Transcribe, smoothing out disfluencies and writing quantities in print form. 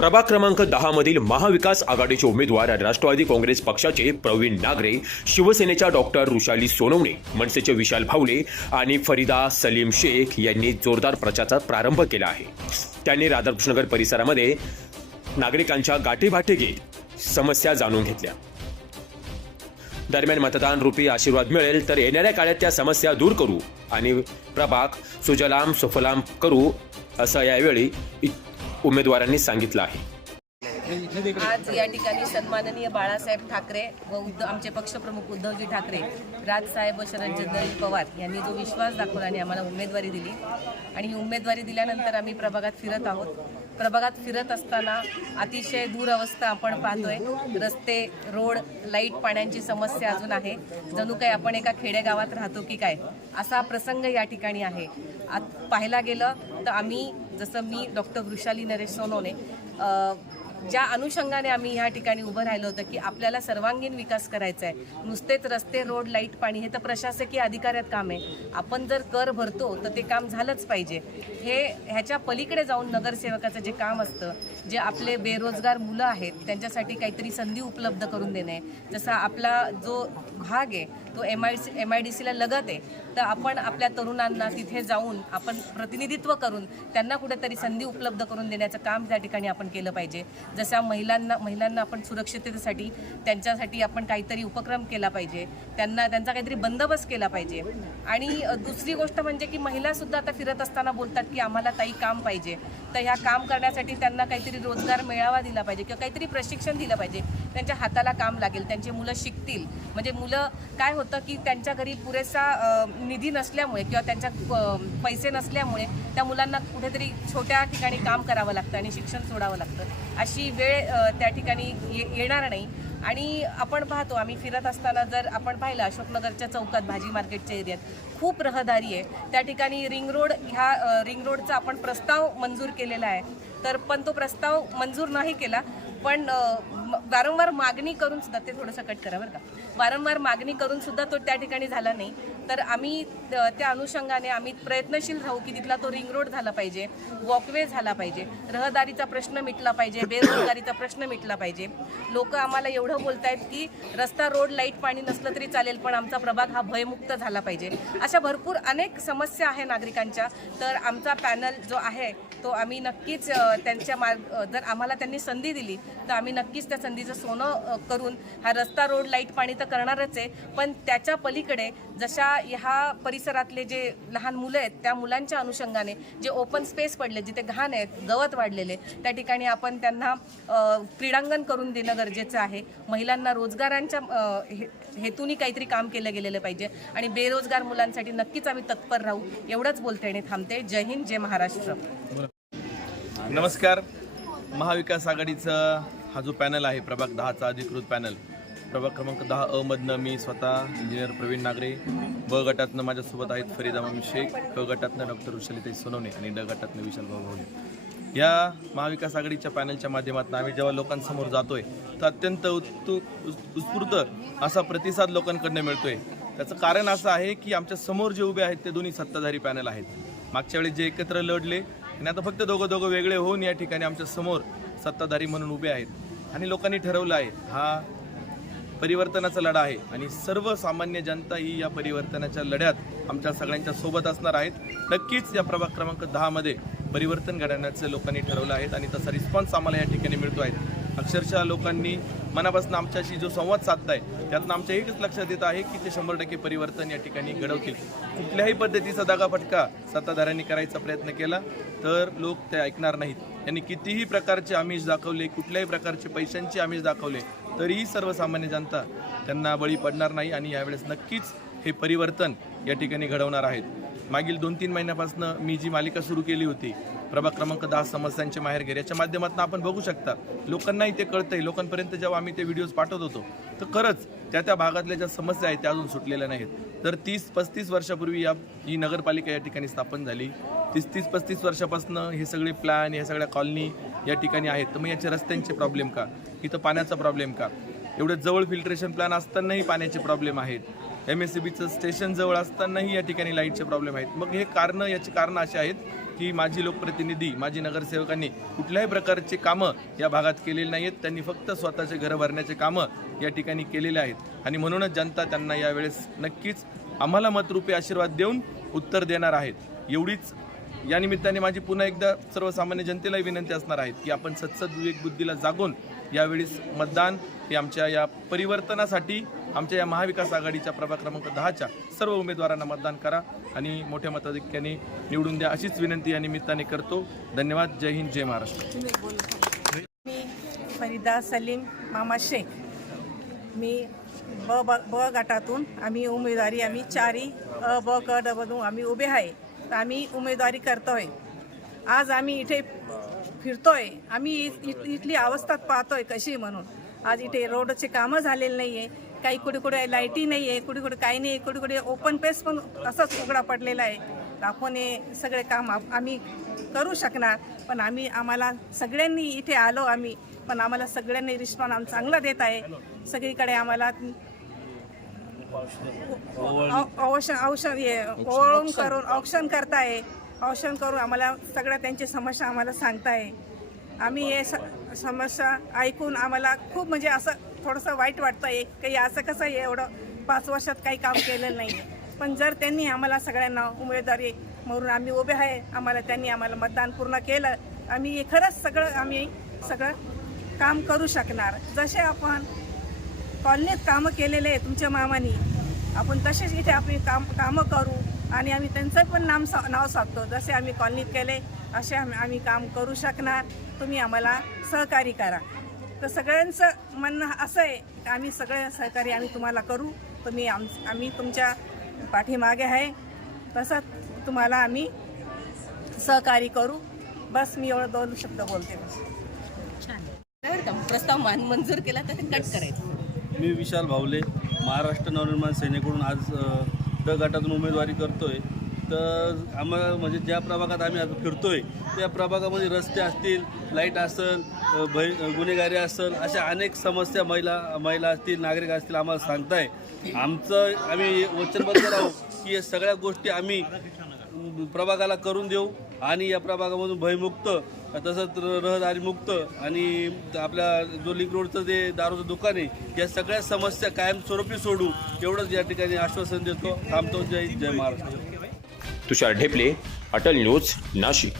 प्रभाग क्रमांक 10 मधील महाविकास आघाडीचे उमेदवार राष्ट्रवादी काँग्रेस पक्षाचे प्रवीण नागरे, शिवसेनेच्या डॉक्टर रुशाली सोनवणे, मनसेचे विशाल भावले आणि फरीदा सलीम शेख यांनी जोरदार प्रचाराचा प्रारंभ केला आहे। त्यांनी राधाकृष्णनगर परिसरामध्ये नागरिकांच्या गाठीभाटी घेत समस्या जाणून घेतल्या। दरम्यान मतदान रूपी आशीर्वाद मिळेल तर येणाऱ्या काळात त्या समस्या दूर करू आणि प्रभाग सुजलाम सुफलाम करू असं यावेळी उमेदवारांनी सांगितलं आहे। आज या ठिकाणी सन्माननीय बाळासाहेब ठाकरे व आमचे पक्षप्रमुख उद्धवजी ठाकरे, राजसाहेब शरदचंद्र पवार यांनी जो विश्वास दाखवला आणि आम्हाला उमेदवारी दिली आणि ही उमेदवारी दिल्यानंतर आम्ही प्रभागात फिरत आहोत। प्रभागात फिरत असताना अतिशय दुरवस्था आपण पाहतोय। रस्ते, रोड, लाईट, पाण्याची समस्या अजून आहे। जणू काही आपण एका खेडेगावात राहतो की काय असा प्रसंग या ठिकाणी आहे। पाहायला गेलं तर आम्ही जसं मी डॉक्टर वृषाली नरेश सोनवणे ज्या अनुषंगाने आम्ही ह्या ठिकाणी उभं राहिलो होतं की आपल्याला सर्वांगीण विकास करायचा आहे। नुसतेच रस्ते, रोड, लाईट, पाणी हे तर प्रशासकीय अधिकाऱ्यात काम आहे। आपण जर कर भरतो तर ते काम झालंच पाहिजे। ह्याच्या पलीकडे जाऊन नगरसेवकाचं जे काम असतं, जे आपले बेरोजगार मुलं आहेत त्यांच्यासाठी काहीतरी संधी उपलब्ध करून देणे। जसा आपला जो भाग आहे तो MIDCला लगत आहे, तर आपण आपल्या तरुणांना तिथे जाऊन आपण प्रतिनिधित्व करून त्यांना कुठेतरी संधी उपलब्ध करून देण्याचं काम त्या ठिकाणी आपण केलं पाहिजे। जसं महिलांना आपण सुरक्षिततेसाठी त्यांच्यासाठी आपण काहीतरी उपक्रम केला पाहिजे, त्यांचा काहीतरी बंदोबस्त केला पाहिजे। आणि दुसरी गोष्ट म्हणजे की महिलासुद्धा आता फिरत असताना बोलतात की आम्हाला ताई काम पाहिजे, तर ह्या काम करण्यासाठी त्यांना काहीतरी रोजगार मेळावा दिला पाहिजे किंवा काहीतरी प्रशिक्षण दिलं पाहिजे। त्यांच्या हाताला काम लागेल, त्यांची मुलं शिकतील। म्हणजे मुलं काय होतं की त्यांच्या घरी पुरेसा निधी नसल्यामुळे किंवा त्यांच्या पैसे नसल्यामुळे त्या मुलांना कुठेतरी छोट्या ठिकाणी काम करावं लागतं आणि शिक्षण सोडावं लागतं। अशी वेळ त्या ठिकाणी येणार नाही। आणि आपण पाहतो, आम्ही फिरत असताना जर आपण पाहिलं अशोकनगरच्या चौकात भाजी मार्केटच्या एरियात खूप रहदारी आहे। त्या ठिकाणी रिंग रोडचा आपण प्रस्ताव मंजूर केलेला आहे, तर पण तो प्रस्ताव मंजूर नाही केला। पण वारंवार मागणी करून सुद्धा ते थोडंसं कट करा बरं का, वारंवार मागणी करून सुद्धा तो त्या ठिकाणी झाला नाही। तर आम्ही त्या अनुषंगाने आम्ही प्रयत्नशील राहू की तिथला तो रिंग रोड झाला पाहिजे, वॉकवे झाला पाहिजे, रहदारीचा प्रश्न मिटला पाहिजे, बेरोजगारीचा प्रश्न मिटला पाहिजे। लोक आम्हाला एवढं बोलतायत की रस्ता, रोड, लाईट, पाणी नसलं तरी चालेल पण आमचा प्रभाग हा भयमुक्त झाला पाहिजे। अशा भरपूर अनेक समस्या आहे नागरिकांच्या। तर आमचा पॅनल जो आहे तो आम्ही नक्कीच जर आम्हाला त्यांनी संधी दिली तर आम्ही नक्कीच त्या संधीचं सोनं करून हा रस्ता, रोड, लाईट, पाणी तर करणारच आहे, पण त्याच्या पलीकडे जशा ह्या परिसरातले जे लहान मुलं आहेत त्या मुलांच्या अनुषंगाने जे ओपन स्पेस पडले, जिथे घाण आहेत, गवत वाढलेले, त्या ठिकाणी आपण त्यांना क्रीडांगण करून देणं गरजेचं आहे। महिलांना रोजगारांच्या हेतूनी काहीतरी काम केलं गेलेलं पाहिजे आणि बेरोजगार मुलांसाठी नक्कीच आम्ही तत्पर राहू। एवढंच बोलते आणि थांबते। जय हिंद, जय महाराष्ट्र। नमस्कार। महाविकास आघाडीचा हा जो पॅनल आहे, प्रभाग 10चा अधिकृत पॅनल, प्रभाग क्रमांक 10 मधनं मी स्वतः इंजिनियर प्रवीण नागरे, ब गटातनं माझ्यासोबत आहेत फरीदा शेख, क गटातनं डॉक्टर रुशाली सोनवणे आणि ड गटातनं विशाल भावले। या महाविकास आघाडीच्या पॅनलच्या माध्यमातून आम्ही जेव्हा लोकांसमोर जातोय तर अत्यंत उत्स्फूर्त असा प्रतिसाद लोकांकडनं मिळतोय। त्याचं कारण असं आहे की आमच्या समोर जे उभे आहेत ते दोन्ही सत्ताधारी पॅनल आहेत। मागच्या वेळी जे एकत्र लढले आणि आता फक्त दोघं वेगळे होऊन या ठिकाणी आमच्या समोर सत्ताधारी म्हणून उभे आहेत आणि लोकांनी ठरवलं आहे हा परिवर्तनाचा लढा आहे आणि सर्वसामान्य जनता ही या परिवर्तनाच्या लढ्यात आमच्या सगळ्यांच्या सोबत असणार आहेत। नक्कीच या प्रभाग क्रमांक 10 मध्ये परिवर्तन घडवण्याचं लोकांनी ठरवलं आहे आणि तसा रिस्पॉन्स आम्हाला या ठिकाणी मिळतो आहे। अक्षरशः लोकांनी मनापासून आमच्याशी जो संवाद साधताय त्यातनं आमच्या एकच लक्षात येत आहे की ते 100% परिवर्तन या ठिकाणी घडवतील। कुठल्याही पद्धतीचा दगाफटका सत्ताधाऱ्यांनी करायचा प्रयत्न केला तर लोक ते ऐकणार नाहीत। त्यांनी कितीही प्रकारचे आमिष दाखवले, कुठल्याही प्रकारचे पैशांचे आमिष दाखवले तरीही सर्वसामान्य जनता त्यांना बळी पडणार नाही आणि यावेळेस नक्कीच हे परिवर्तन या ठिकाणी घडवणार आहेत। मागील 2-3 महिन्यापासून मी जी मालिका सुरू केली होती प्रभाग क्रमांक 10 समस्यांचे माहेरघर, याच्या माध्यमातून आपण बघू शकता लोकांनाही ते कळतंय। लोकांपर्यंत जेव्हा आम्ही ते व्हिडिओज पाठवत होतो तर खरंच त्या भागातल्या ज्या समस्या आहेत त्या अजून सुटलेल्या नाहीत। तर 30-35 वर्षापूर्वी ही नगरपालिका या ठिकाणी स्थापन झाली। 30-35 वर्षापासून हे सगळे प्लॅन, या सगळ्या कॉलनी या ठिकाणी आहेत, तर मग याचे रस्त्यांचे प्रॉब्लेम का, इथं पाण्याचा प्रॉब्लेम का, एवढे जवळ फिल्ट्रेशन प्लॅन असतानाही पाण्याचे प्रॉब्लेम आहेत, MSCBचं स्टेशन जवळ असतानाही या ठिकाणी लाईटचे प्रॉब्लेम आहेत। मग याची कारणं अशी आहेत की माझी लोकप्रतिनिधी, माझी नगरसेवकांनी कुठल्याही प्रकारचे कामं या भागात केलेली नाहीत. त्यांनी फक्त स्वतःचे घरं भरण्याचे कामं या ठिकाणी केलेले आहेत आणि म्हणूनच जनता त्यांना यावेळेस नक्कीच आम्हाला मतरूपी आशीर्वाद देऊन उत्तर देणार आहेत. एवढीच या निमित्ताने माझी पुन्हा एकदा सर्वसामान्य जनतेलाही विनंती असणार आहेत की आपण सत्सद विवेक बुद्धीला जागून यावेळेस मतदान हे आमच्या या परिवर्तनासाठी आमच्या या महाविकास आघाडीच्या प्रभाग क्रमांक 10च्या सर्व उमेदवारांना मतदान करा आणि मोठ्या मताधिक्याने निवडून द्या अशीच विनंती या निमित्ताने करतो. धन्यवाद. जय हिंद, जय महाराष्ट्र. मी फरीदा सलीम मामा शेख. मी ब गटातून आम्ही उमेदवारी आम्ही 4 अ ब क ड मधून आम्ही उभे आहे. तर आम्ही उमेदवारी करतोय. आज आम्ही इथे फिरतोय. आम्ही इथली अवस्था पाहतोय कशी म्हणून. आज इथे रोडचे कामं झालेले नाही आहे. काही कुठे कुठे लाईटी नाही आहे, कुठे कुठे काही नाही, कुठे कुठे ओपन पेस पण असंच उघडा पडलेला आहे. आपण हे सगळे काम आम्ही करू शकणार, पण आम्हाला सगळ्यांनी इथे आलो आम्ही, पण आम्हाला सगळ्यांनी रिस्पॉन्स चांगला देत आहे. सगळीकडे आम्हाला औक्षण करताय. औक्षण करून आम्हाला सगळ्या त्यांची समस्या आम्हाला सांगताय. आम्ही हे समस्या ऐकून आम्हाला खूप म्हणजे असं थोडंसं वाईट वाटतं आहे की असं कसं आहे, एवढं 5 वर्षात काही काम केलं नाही. पण जर त्यांनी आम्हाला सगळ्यांना उमेदवारी म्हणून आम्ही उभे आहे, त्यांनी आम्हाला मतदान पूर्ण केलं, आम्ही खरंच सगळं काम करू शकणार. जसे आपण कॉलनीत कामं केलेले आहे तुमच्या मामानी, आपण तसेच इथे आपण कामं करू आणि आम्ही त्यांचं पण नाव सांगतो. जसे आम्ही कॉलनीत केले असे आम्ही काम करू शकणार. तुम्ही आम्हाला सहकार्य करा. तर सगळ्यांचं म्हणणं असं आहे की आम्ही सगळे सहकार्य आम्ही तुम्हाला करू. आम्ही तुमच्या पाठीमागे आहे, तसंच तुम्हाला आम्ही सहकार्य करू. बस मी एवढं 2 शब्द बोलते. प्रस्ताव मंजूर केला तर ते कट करायचं. मी विशाल भावले, महाराष्ट्र नवनिर्माण सेनेकडून आज ड गटातून उमेदवारी करतोय. तर आम्हाला म्हणजे ज्या प्रभागात आम्ही आज फिरतोय त्या प्रभागामध्ये रस्ते असतील, लाईट असेल, गुन्हेगारी असेल, अशा अनेक समस्या महिला असतील, नागरिक असतील आम्हाला सांगताय. आम्ही वचनबद्ध राहू की या सगळ्या गोष्टी आम्ही प्रभागाला करून देऊ आणि या प्रभागामधून भयमुक्त, तसंच रहदारी मुक्त आणि आपल्या जो लिंक रोडचं जे दारूचं दुकान आहे या सगळ्या समस्या कायमस्वरूपी सोडू एवढंच या ठिकाणी आश्वासन देतो. थांबतो. जय हिंद, जय महाराष्ट्र. तुषार ढेपले, अटल न्यूज, नाशिक.